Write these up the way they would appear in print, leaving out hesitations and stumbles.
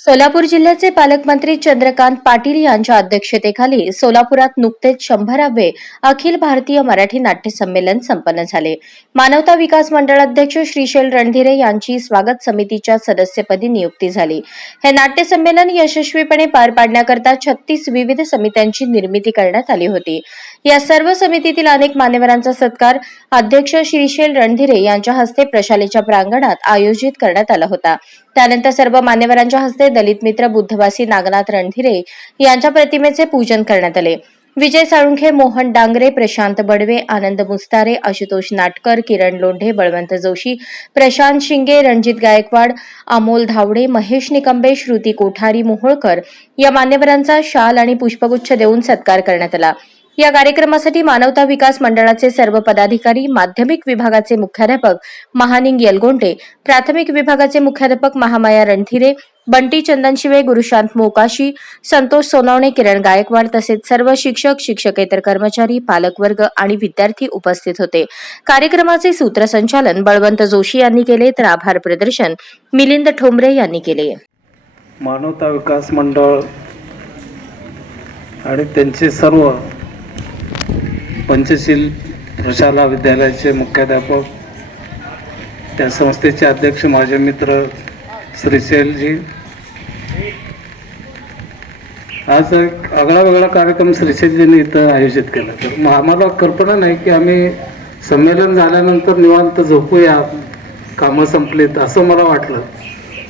सोलापूर जिल्ह्याचे पालकमंत्री चंद्रकांत पाटील यांच्या अध्यक्षतेखाली सोलापुरात नुकतेच 100वे अखिल भारतीय मराठी नाट्य संमेलन संपन्न झाले. मानवता विकास मंडळ अध्यक्ष श्रीशैल रणधीरे यांची स्वागत समितीच्या सदस्यपदी नियुक्ती झाली. हे नाट्य संमेलन यशस्वीपणे पार पाडण्याकरता 36 विविध समित्यांची निर्मिती करण्यात आली होती. या सर्व समितीतील अनेक मान्यवरांचा सत्कार अध्यक्ष श्रीशैल रणधीरे यांच्या हस्ते प्रशालेच्या प्रांगणात आयोजित करण्यात आला होता. त्यानंतर सर्व मान्यवरांच्या हस्ते दलित मित्र बुद्धवासी नागनाथ रणधीरे यांच्या प्रतिमेचे पूजन करण्यात आले. विजय साळुंखे, मोहन डांगरे, प्रशांत बडवे, आनंद मुस्तारे, आशुतोष नाटकर, किरण लोंढे, बळवंत जोशी, प्रशांत शिंगे, रणजित गायकवाड, अमोल धावडे, महेश निकंबे, श्रुती कोठारी मोहोळकर या मान्यवरांचा शाल आणि पुष्पगुच्छ देऊन सत्कार करण्यात आला. या कार्यक्रमासाठी मानवता विकास मंडळाचे सर्व पदाधिकारी, माध्यमिक विभागाचे मुख्याध्यापक महानिंग येलगोंटे, प्राथमिक विभागाचे मुख्याध्यापक महामाया रणधीरे, बंटी चंदनशिवे, गुरुशांत मोकाशी, संतोष सोनवणे, किरण गायकवाड तसेच सर्व शिक्षक, शिक्षकेतर कर्मचारी, पालकवर्ग आणि विद्यार्थी उपस्थित होते. कार्यक्रमाचे सूत्रसंचालन बळवंत जोशी यांनी केले तर आभार प्रदर्शन मिलिंद ठोंबरे यांनी केले. मानवता विकास मंडळ आणि त्यांचे सर्व पंचशील प्रशाला विद्यालयाचे मुख्याध्यापक, त्या संस्थेचे अध्यक्ष माझे मित्र श्रीशैलजी, आज एक आगळा वेगळा कार्यक्रम श्रीशैलजींनी इथं आयोजित केला. तर आम्हाला कल्पना नाही की आम्ही संमेलन झाल्यानंतर निवांत झोपूया, कामं संपलीत असं मला वाटलं.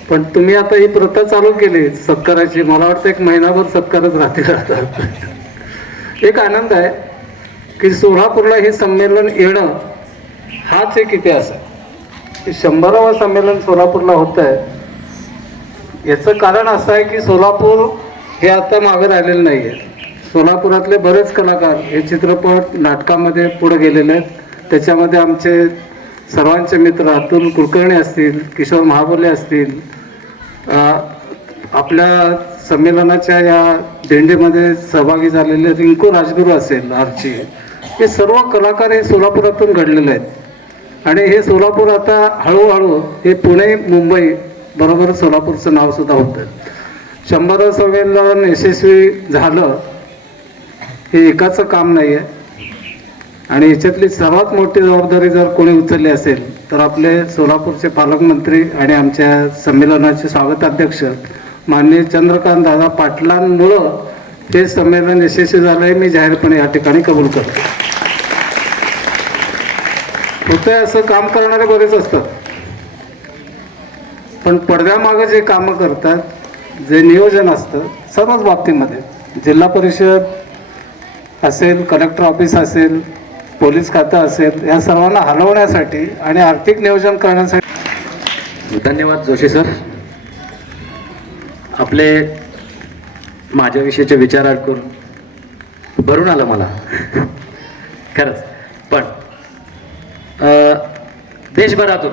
पण तुम्ही आता ही प्रथा चालू केली सत्काराची. मला वाटतं एक महिनाभर सत्कारच राहतात. एक आनंद आहे की सोलापूरला हे संमेलन येणं हाच एक इतिहास आहे की 100वा संमेलन सोलापूरला होत आहे. याचं कारण असं आहे की सोलापूर हे आता मागे राहिलेलं नाही आहे. सोलापुरातले बरेच कलाकार हे चित्रपट नाटकामध्ये पुढे गेलेले आहेत. त्याच्यामध्ये आमचे सर्वांचे मित्र अतुल कुलकर्णी असतील, किशोर महाबोले असतील, आपल्या संमेलनाच्या या दिंडीमध्ये सहभागी झालेले रिंकू राजगुरू असेल, आर्ची, हे सर्व कलाकार हे सोलापुरातून घडलेले आहेत. आणि हे सोलापूर आता हळूहळू हे पुणे मुंबई बरोबर सोलापूरचं नाव सुद्धा होतं. 100वे संमेलन यशस्वी झालं हे एकाचं काम नाही आहे. आणि याच्यातली सर्वात मोठी जबाबदारी जर कोणी उचलली असेल तर आपले सोलापूरचे पालकमंत्री आणि आमच्या संमेलनाचे स्वागताध्यक्ष माननीय चंद्रकांत दादा पाटलांमुळं हे संमेलन यशस्वी झालं आहे, मी जाहीरपणे या ठिकाणी कबूल करतो. होतंय असं काम करणारे बरेच असतात, पण पडद्यामागं जे कामं करतात, जे नियोजन असतं सर्वच बाबतीमध्ये, जिल्हा परिषद असेल, कलेक्टर ऑफिस असेल, पोलीस खातं असेल, या सर्वांना हलवण्यासाठी आणि आर्थिक नियोजन करण्यासाठी. धन्यवाद जोशी सर. आपले माझ्याविषयीचे विचार ऐकून भरून आलं मला खरंच. पण देशभरातून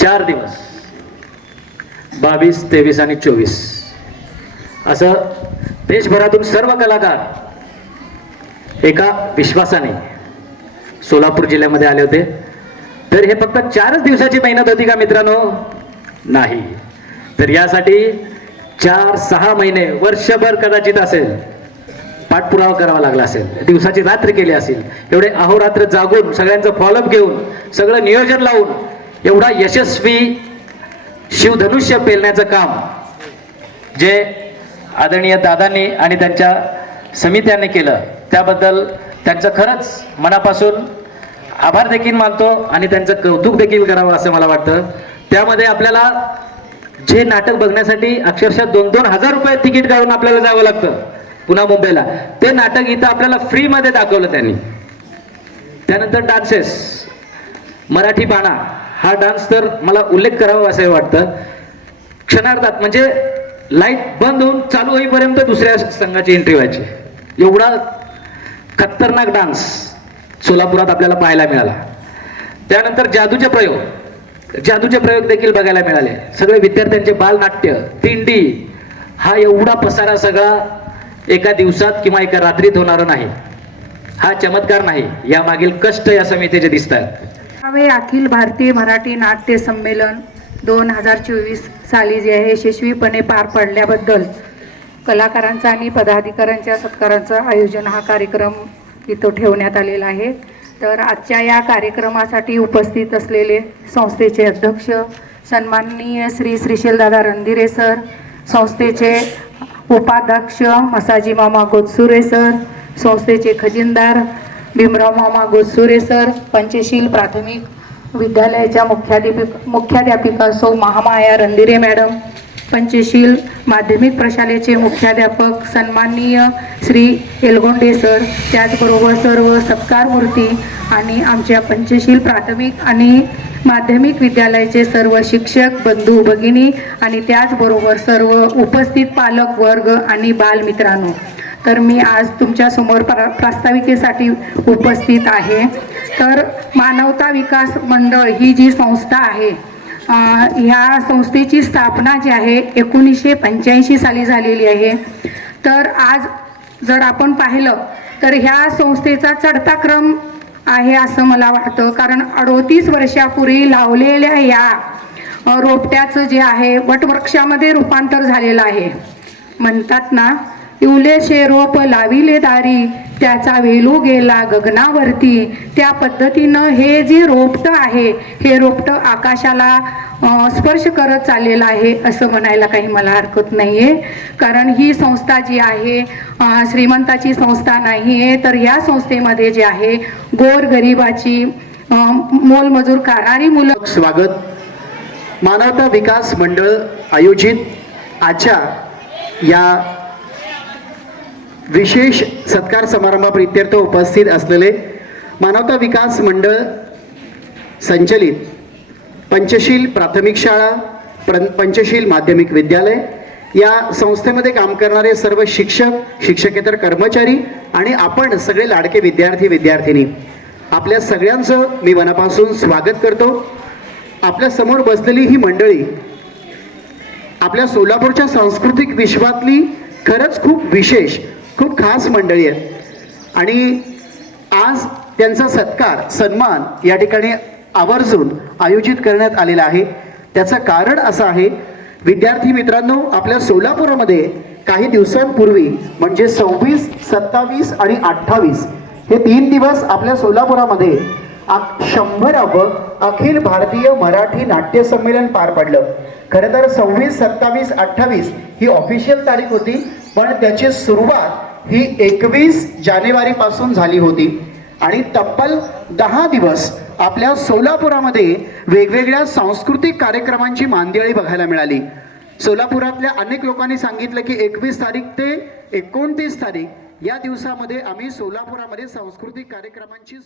4 दिवस 22, 23 आणि 24 असं देशभरातून सर्व कलाकार एका विश्वासाने सोलापूर जिल्ह्यामध्ये आले होते. तर हे फक्त 4च दिवसाची मेहनत होती का मित्रांनो? नाही. तर यासाठी 4-6 महिने, वर्षभर कदाचित असेल पाठपुरावा करावा लागला असेल, दिवसाची रात्र केली असेल, एवढे अहोरात्र जागून सगळ्यांचं फॉलोअप घेऊन सगळं नियोजन लावून एवढा यशस्वी शिवधनुष्य पेलण्याचं काम जे आदरणीय दादांनी आणि त्यांच्या समित्यांनी केलं, त्याबद्दल त्यांचं खरंच मनापासून आभार देखील मानतो आणि त्यांचं कौतुक देखील करावं असं मला वाटतं. त्यामध्ये आपल्याला जे नाटक बघण्यासाठी अक्षरशः 2-2 हजार रुपये तिकीट काढून आपल्याला जावं लागतं पुन्हा मुंबईला, ते नाटक इथं आपल्याला फ्रीमध्ये दाखवलं त्यांनी. त्यानंतर डान्सेस, मराठी बाणा हा डान्स तर मला उल्लेख करावा असं वाटतं. क्षणार्धात म्हणजे लाईट बंद होऊन चालू होईपर्यंत दुसऱ्या संघाची एंट्री व्हायची. एवढा खतरनाक डान्स सोलापुरात आपल्याला पाहायला मिळाला. त्यानंतर जादूचे प्रयोग देखील बघायला मिळाले. सगळे विद्यार्थ्यांचे बालनाट्य, दिंडी, हा एवढा पसारा सगळा एका दिवसात किंवा एका रात्रीत होणार नाही. हा चमत्कार नाही, या मागील कष्ट या समितीचे दिसतात. अखिल भारतीय मराठी नाट्य संमेलन 2024 साली जे आहे यशस्वीपणे पार पडल्याबद्दल कलाकारांचा आणि पदाधिकाऱ्यांच्या सत्कारांचं आयोजन हा कार्यक्रम इथं ठेवण्यात आलेला आहे. तर आजच्या या कार्यक्रमासाठी उपस्थित असलेले संस्थेचे अध्यक्ष सन्माननीय श्री श्रीशैलदादा रणदिरे सर, संस्थेचे उपाध्यक्ष मसाजी मामा गोदसुरे सर, संस्थेचे खजिनदार भीमराव मामा गोदसुरे सर, पंचशील प्राथमिक विद्यालयाच्या मुख्याध्यापिका सौ महामाया रणदिरे मॅडम, पंचशील माध्यमिक प्रशालेचे मुख्याध्यापक सन्माननीय श्री एलगोंडे सर, त्याचबरोबर सर्व सत्कार मूर्ती आणि आमच्या पंचशील प्राथमिक आणि माध्यमिक विद्यालयाचे सर्व शिक्षक बंधू भगिनी आणि त्याचबरोबर सर्व उपस्थित पालक वर्ग आणि बालमित्रांनो, तर मी आज तुमच्यासमोर प्रास्ताविकेसाठी उपस्थित आहे. तर मानवता विकास मंडळ ही जी संस्था आहे, ह्या संस्थेची स्थापना जी आहे 1985 साली झालेली आहे. तर आज जर आपण पाहिलं तर ह्या संस्थेचा चढता क्रम आहे असं मला वाटतं, कारण 38 वर्षापूर्वी लावलेल्या या रोपट्याचं जे आहे वटवृक्षामध्ये रूपांतर झालेलं आहे. म्हणतात ना, इवलेशे रोप लाविले दारी, त्याचा वेलू गेला गगनावरती. त्या पद्धतीनं हे जे रोपटं आहे, हे रोपटं आकाशाला स्पर्श करत चाललेलं आहे असं म्हणायला काही मला हरकत नाही आहे. कारण ही संस्था जी आहे श्रीमंताची संस्था नाही आहे, तर या संस्थेमध्ये जे आहे गोरगरिबाची मोलमजूर करणारी मुलं. स्वागत. मानवता विकास मंडळ आयोजित आजच्या या विशेष सत्कार समारंभाप्रित्यर्थ उपस्थित असलेले मानवता विकास मंडळ संचलित पंचशील प्राथमिक शाळा, पंचशील माध्यमिक विद्यालय या संस्थेमध्ये काम करणारे सर्व शिक्षक, शिक्षकेतर कर्मचारी आणि आपण सगळे लाडके विद्यार्थी विद्यार्थिनी, आपल्या सगळ्यांचं मी मनापासून स्वागत करतो. आपल्या समोर बसलेली ही मंडळी आपल्या सोलापूरच्या सांस्कृतिक विश्वातली खरंच खूप विशेष, खूप खास मंडळी आहे आणि आज त्यांचा सत्कार, सन्मान या ठिकाणी आवर्जून आयोजित करण्यात आलेला आहे. त्याचं कारण असं आहे, विद्यार्थी मित्रांनो, आपल्या सोलापुरामध्ये काही दिवसांपूर्वी म्हणजे 26, 27 आणि 28 हे 3 दिवस आपल्या सोलापुरामध्ये 100वे अखिल भारतीय मराठी नाट्य संमेलन पार पडलं. खरं तर 26, 27, 28 ही ऑफिशियल तारीख होती, पण त्याची सुरुवात ही 21 जानेवारीपासून झाली होती आणि तब्बल 10 दिवस आपल्या सोलापुरामध्ये वेगवेगळ्या सांस्कृतिक कार्यक्रमांची मांदियाळी बघायला मिळाली. सोलापुरातल्या अनेक लोकांनी सांगितलं की 21 तारीख ते 29 तारीख या दिवसामध्ये आम्ही सोलापुरामध्ये सांस्कृतिक कार्यक्रमांची